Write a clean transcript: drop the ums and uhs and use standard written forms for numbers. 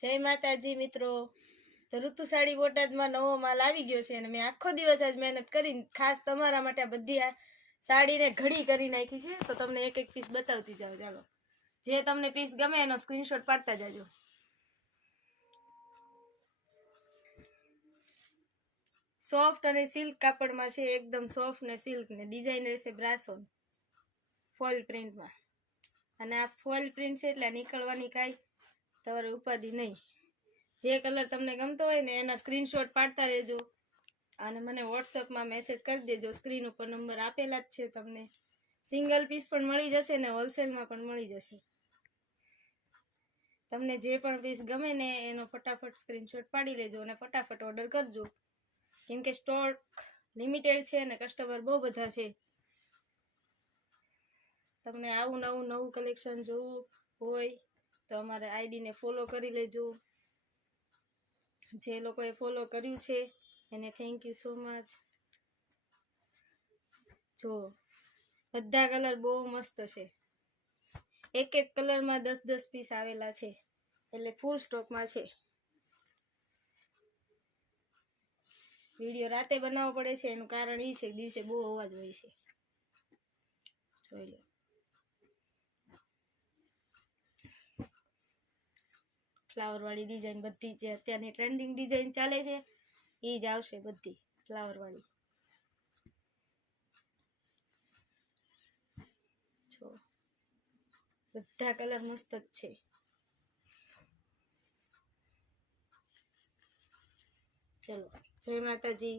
જય માતાજી મિત્રો। તો ઋતુ સાડી બોટાદમાં નવો માલ આવી ગયો છે અને મેં આખો દિવસ આજ મહેનત કરીને ખાસ તમારા માટે આ બધી આ સાડીને ઘડી કરી નાખી છે। તો તમને એક એક પીસ બતાવતી જાઉં। ચાલો, જે તમને પીસ ગમે એનો સ્ક્રીનશોટ પાડતા જાજો। સોફ્ટ અને સિલ્ક કાપડમાં છે, એકદમ સોફ્ટ ને સિલ્ક ને ડિઝાઇન રહેશે બ્રાસોન ફોલ પ્રિન્ટમાં। અને આ ફોલ પ્રિન્ટ છે એટલે નીકળવાની કાંઈ તમારે ઉપાધિ નહીં। જે કલર તમને ગમતો હોય ને એના સ્ક્રીનશોટ પાડતા રહેજો અને મને વોટ્સઅપમાં મેસેજ કરી દેજો। સ્ક્રીન ઉપર નંબર આપેલા જ છે। તમને સિંગલ પીસ પણ મળી જશે ને હોલસેલમાં પણ મળી જશે। તમને જે પણ પીસ ગમે ને એનો ફટાફટ સ્ક્રીનશોટ પાડી લેજો અને ફટાફટ ઓર્ડર કરજો, કેમ કે સ્ટોક લિમિટેડ છે અને કસ્ટમર બહુ બધા છે। તમને આવું નવું કલેક્શન જોવું હોય તો અમારે આઈડીને ફોલો કરી લેજો। જે લોકોએ ફોલો કર્યું છે એને થેન્ક યુ સો મચ। જો બધા કલર બહુ મસ્ત છે, એક એક કલરમાં 10-10 પીસ આવેલા છે, એટલે ફૂલ સ્ટોકમાં છે। વિડીયો રાતે બનાવવો પડે છે, એનું કારણ એ છે કે દિવસે બહુ અવાજ હોય છે। જોઈ લો, ફ્લાવર વાળી ડિઝાઇન બધી જે અત્યારની ટ્રેન્ડિંગ ડિઝાઇન ચાલે છે એ જ આવશે, બધી ફ્લાવર વાળી। જો બધા કલર મસ્ત જ છે। ચલો, જય માતાજી।